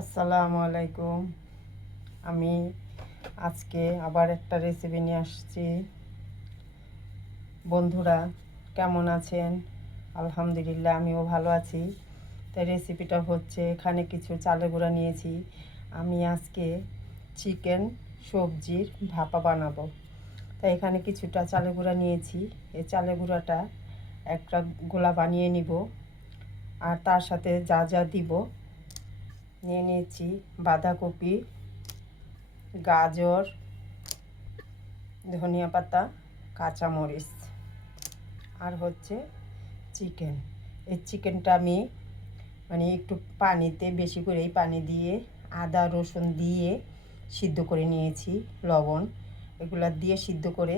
আসসালামু আলাইকুম। আমি আজকে আবার একটা রেসিপি নিয়ে আসছি। বন্ধুরা, কেমন আছেন? আলহামদুলিল্লাহ, আমিও ভালো আছি। তাই রেসিপিটা হচ্ছে এখানে কিছু চালের গুঁড়া নিয়েছি। আমি আজকে চিকেন সবজির ভাপা বানাবো। তাই এখানে কিছুটা চালের গুঁড়া নিয়েছি। এই চালের গুঁড়াটা একটা গোলা বানিয়ে নিব। আর তার সাথে যা যা দিব নিয়ে নিয়েছি বাঁধাকপি, গাজর, ধনিয়া পাতা, কাঁচামরিচ আর হচ্ছে চিকেন। এই চিকেনটা আমি মানে একটু পানিতে বেশি করেই পানি দিয়ে, আদা, রসুন দিয়ে সিদ্ধ করে নিয়েছি, লবণ এগুলো দিয়ে সিদ্ধ করে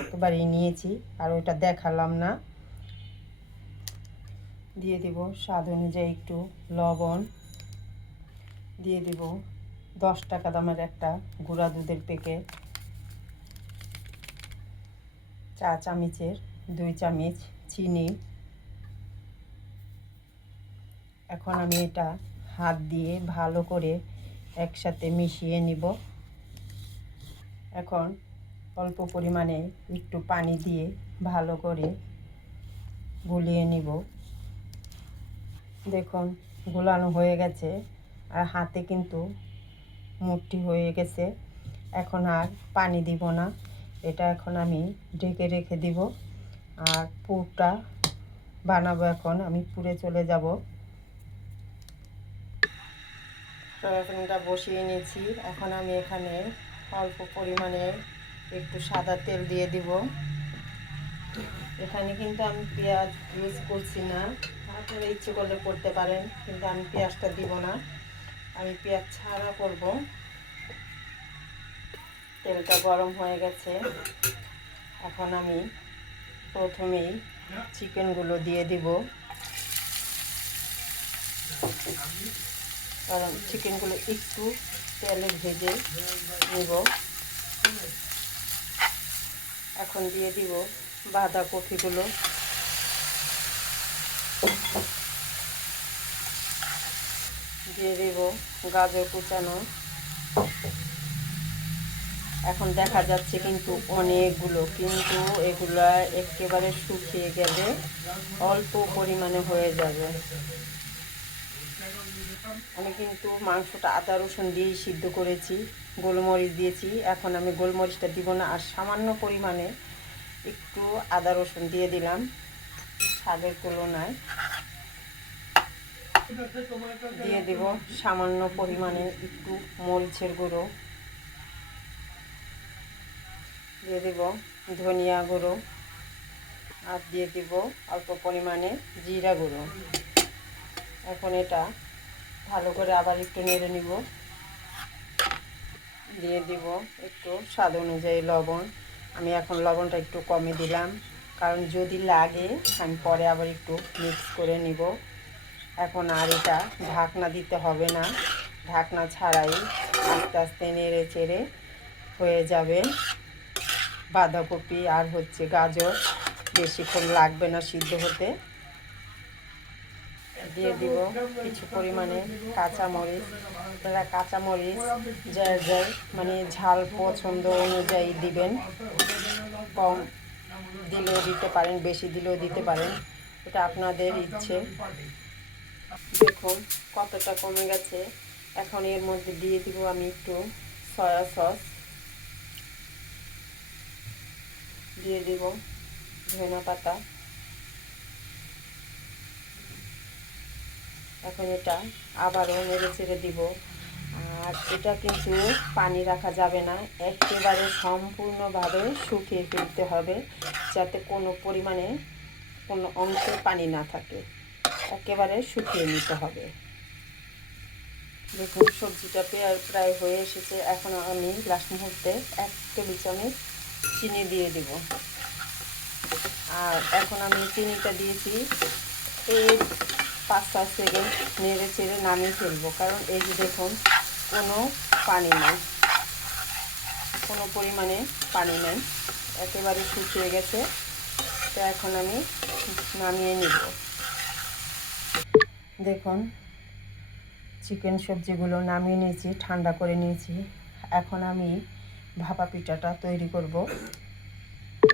একেবারেই নিয়েছি। আর ওটা দেখালাম না। দিয়ে দেব স্বাদ অনুযায়ী একটু লবণ। দিয়ে দিব দশ টাকা দামের একটা গুঁড়া দুধের প্যাকেট চা চামচের দুই চামচ চিনি। এখন আমি এটা হাত দিয়ে ভালো করে একসাথে মিশিয়ে নিব। এখন অল্প পরিমাণে একটু পানি দিয়ে ভালো করে গুলিয়ে নিব। দেখুন, গোলানো হয়ে গেছে। আর হাতে কিন্তু মুঠি হয়ে গেছে। এখন আর পানি দিব না। এটা এখন আমি ঢেকে রেখে দিব। আর পুরটা বানাবো এখন। আমি পুরে চলে যাব। সয়াবিনটা বসিয়ে নিয়েছি। এখন আমি এখানে অল্প পরিমাণে একটু সাদা তেল দিয়ে দিব। এখানে কিন্তু আমি পেঁয়াজ ইউজ করছি না। আপনারা ইচ্ছে করলে করতে পারেন, কিন্তু আমি পেঁয়াজটা দিব না। আমি পেঁয়াজ ছাড়া করব। তেলটা গরম হয়ে গেছে। এখন আমি প্রথমেই চিকেনগুলো দিয়ে দিব। কারণ চিকেনগুলো একটু তেলে ভেজে নেব। এখন দিয়ে দিব বাঁধাকপিগুলো। দিয়ে দেব গাজর কুচানো। এখন দেখা যাচ্ছে কিন্তু অনেকগুলো, কিন্তু এগুলা একেবারে শুকিয়ে গেলে অল্প পরিমাণে হয়ে যাবে। আমি কিন্তু মাংসটা আদা, রসুন দিয়েই সিদ্ধ করেছি, গোলমরিচ দিয়েছি। এখন আমি গোলমরিচটা দিব না, আর সামান্য পরিমাণে একটু আদা, রসুন দিয়ে দিলাম। স্বাদের তুলনায়। দিয়ে দেব সামান্য পরিমাণে একটু মরিচের গুঁড়ো। দিয়ে দেব ধনিয়া গুঁড়ো আর দিয়ে দেব অল্প পরিমাণে জিরা গুঁড়ো। এখন এটা ভালো করে আবার একটু নেড়ে নিব। দিয়ে দিব একটু স্বাদ অনুযায়ী লবণ। আমি এখন লবণটা একটু কমে দিলাম, কারণ যদি লাগে আমি পরে আবার একটু মিক্স করে নিব। এখন আর এটা ঢাকনা দিতে হবে না। ঢাকনা ছাড়াই আস্তে আস্তে নেড়ে চেড়ে হয়ে যাবে। বাঁধাকপি আর হচ্ছে গাজর বেশিক্ষণ লাগবে না সিদ্ধ হতে। দিয়ে দিব কিছু পরিমাণে কাঁচামরিচ। আপনারা কাঁচামরিচ যার যার মানে ঝাল পছন্দ অনুযায়ী দিবেন। কম দিলেও দিতে পারেন, বেশি দিলেও দিতে পারেন। এটা আপনাদের ইচ্ছে। দেখুন কতটা কমে গেছে। এখন এর মধ্যে দিয়ে দিব আমি একটু সয়া সস দিয়ে দিব ধনে পাতা। এখন এটা আবারও নেড়ে ছেড়ে দিব। আর এটা কিন্তু পানি রাখা যাবে না, একেবারে সম্পূর্ণভাবে শুকিয়ে ফেলতে হবে যাতে কোনো পরিমাণে কোনো অংশে পানি না থাকে। একেবারে শুকিয়ে নিতে হবে। দেখুন, সবজিটা পেয়ার প্রায় হয়ে এসেছে। এখন আমি লাস্ট মুহূর্তে এক টেবিল চামচ চিনি দিয়ে দিব। আর এখন আমি চিনিটা দিয়েছি। এই পাঁচ পাঁচ সেকেন্ড নেড়ে চেড়ে নামিয়ে ফেলব। কারণ এই যে দেখুন, কোনো পানি নেই। কোনো পরিমাণে পানি নেই। একেবারে শুকিয়ে গেছে। তো এখন আমি নামিয়ে নিব। দেখুন, চিকেন সবজিগুলো নামিয়ে নিয়েছি, ঠান্ডা করে নিয়েছি। এখন আমি ভাপা পিঠাটা তৈরি করব।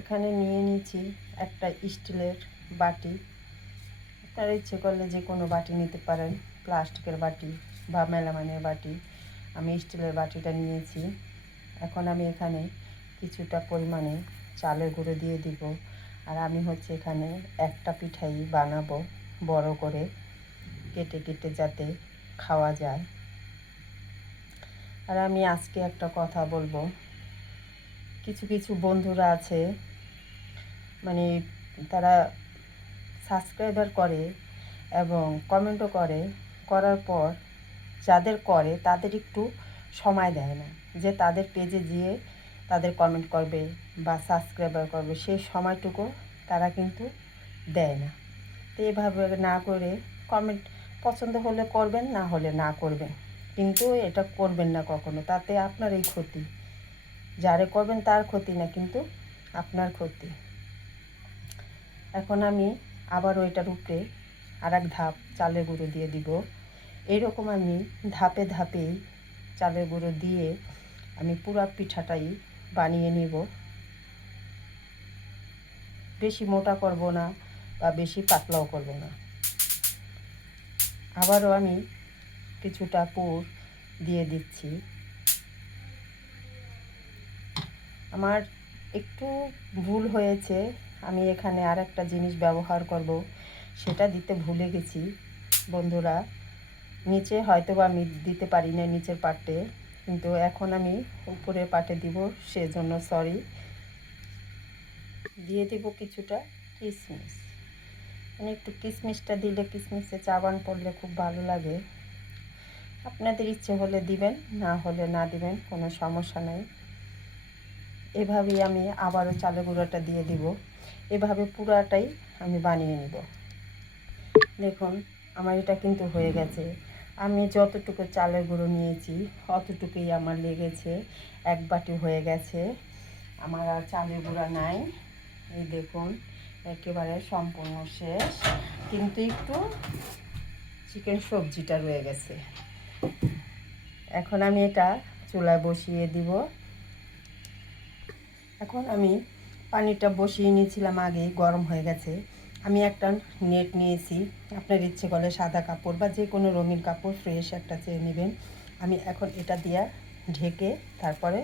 এখানে নিয়ে নিয়েছি একটা স্টিলের বাটি। আপনারা ইচ্ছে করলে যে কোনো বাটি নিতে পারেন, প্লাস্টিকের বাটি বা মেলামানের বাটি। আমি স্টিলের বাটিটা নিয়েছি। এখন আমি এখানে কিছুটা পরিমাণে চালের গুঁড়ো দিয়ে দিব। আর আমি হচ্ছে এখানে একটা পিঠাই বানাবো, বড় করে। কেটে কেটে যাতে খাওয়া যায়। আর আমি আজকে একটা কথা বলব। কিছু কিছু বন্ধুরা আছে মানে তারা সাবস্ক্রাইবার করে এবং কমেন্টও করে, করার পর যাদের করে তাদের একটু সময় দেয় না। যে তাদের পেজে গিয়ে তাদের কমেন্ট করবে বা সাবস্ক্রাইবার করবে সেই সময়টুকু তারা কিন্তু দেয় না। তো এভাবে না করে কমেন্ট পছন্দ হলে করবেন, না হলে না করবেন। কিন্তু এটা করবেন না কখনো, তাতে আপনার এই ক্ষতি। যারে করবেন তার ক্ষতি না, কিন্তু আপনার ক্ষতি। এখন আমি আবার ওইটার উপরে আর এক ধাপ চালের গুঁড়ো দিয়ে দিব। এইরকম আমি ধাপে ধাপেই চালের গুঁড়ো দিয়ে আমি পুরা পিঠাটাই বানিয়ে নিব। বেশি মোটা করব না বা বেশি পাতলাও করব না। আবারও আমি কিছুটা পুর দিয়ে দিচ্ছি। আমার একটু ভুল হয়েছে, আমি এখানে আর একটা জিনিস ব্যবহার করব, সেটা দিতে ভুলে গেছি। বন্ধুরা, নিচে হয়তো বা আমি দিতে পারি না নিচের পাটে, কিন্তু এখন আমি উপরের পাটে দিব, সেজন্য সরি। দিয়ে দিব কিছুটা কিশমিশ মানে একটু কিশমিশটা দিলে কিশমিশে চাবান পড়লে খুব ভালো লাগে। আপনাদের ইচ্ছে হলে দিবেন, না হলে না দিবেন, কোনো সমস্যা নাই। এভাবেই আমি আবারও চালের গুঁড়োটা দিয়ে দিব। এভাবে পুরাটাই আমি বানিয়ে নিব। দেখুন, আমার এটা কিন্তু হয়ে গেছে। আমি যতটুকু চালের গুঁড়ো নিয়েছি, অতটুকুই আমার লেগেছে। এক বাটি হয়ে গেছে। আমার আর চালের গুঁড়া নাই। এই দেখুন একেবারে সম্পূর্ণ শেষ। কিন্তু একটু চিকেন সবজিটা রয়ে গেছে। এখন আমি এটা চুলায় বসিয়ে দিব। এখন আমি পানিটা বসিয়ে নিয়েছিলাম আগে গরম হয়ে গেছে। আমি একটা নেট নিয়েছি। আপনার ইচ্ছে করলে সাদা কাপড় বা যে কোনো রঙিন কাপড় ফ্রেশ একটা চেয়ে নেবেন। আমি এখন এটা দিয়া ঢেকে তারপরে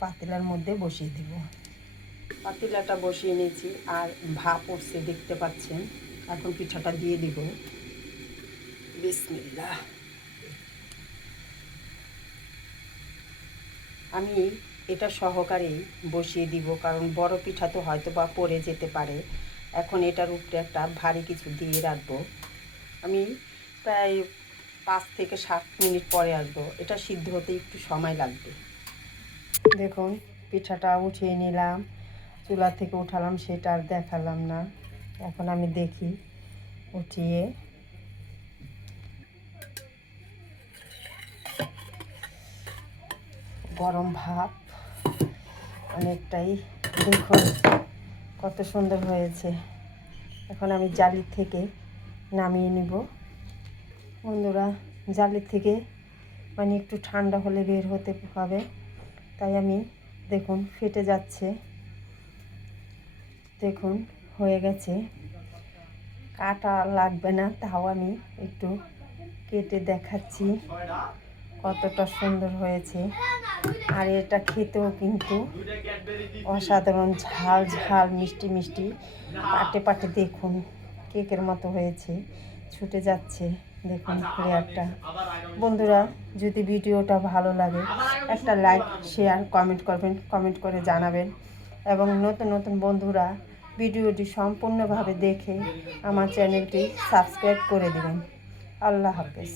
পাতিলার মধ্যে বসিয়ে দিব। পাতিলাটা বসিয়ে নিয়েছি, আর ভাপ উঠছে দেখতে পাচ্ছেন। এখন পিঠাটা দিয়ে দিব। বিসমিল্লা আমি এটা সহকারেই বসিয়ে দিব, কারণ বড় পিঠা তো হয়তো বা পড়ে যেতে পারে। এখন এটার উপরে একটা ভারী কিছু দিয়ে রাখব। আমি প্রায় পাঁচ থেকে সাত মিনিট পরে আসব। এটা সিদ্ধ হতে একটু সময় লাগবে। দেখুন, পিঠাটা উঠিয়ে নিলাম। চুলা থেকে উঠালাম, সেটা আর দেখালাম না। এখন আমি দেখি, উঠিয়ে। গরম ভাত অনেকটাই, দেখুন কত সুন্দর হয়েছে। এখন আমি জালির থেকে নামিয়ে নিব। বন্ধুরা জালির থেকে মানে একটু ঠান্ডা হলে বের হতে হবে। তাই আমি, দেখুন, ফেটে যাচ্ছে। দেখুন, হয়ে গেছে। কাটা লাগবে না, তাও আমি একটু কেটে দেখাচ্ছি কতটা সুন্দর হয়েছে। আর এটা খেতেও কিন্তু অসাধারণ ঝাল ঝাল, মিষ্টি মিষ্টি। পাটে পাটে দেখুন, কেকের মতো হয়েছে, ছুটে যাচ্ছে। দেখুন লেয়ারটা। বন্ধুরা, যদি ভিডিওটা ভালো লাগে, একটা লাইক, শেয়ার, কমেন্ট করবেন, কমেন্ট করে জানাবেন। এবং নতুন নতুন বন্ধুরা ভিডিওটি সম্পূর্ণভাবে দেখে আমার চ্যানেলটি সাবস্ক্রাইব করে দেবেন। আল্লাহ হাফেজ।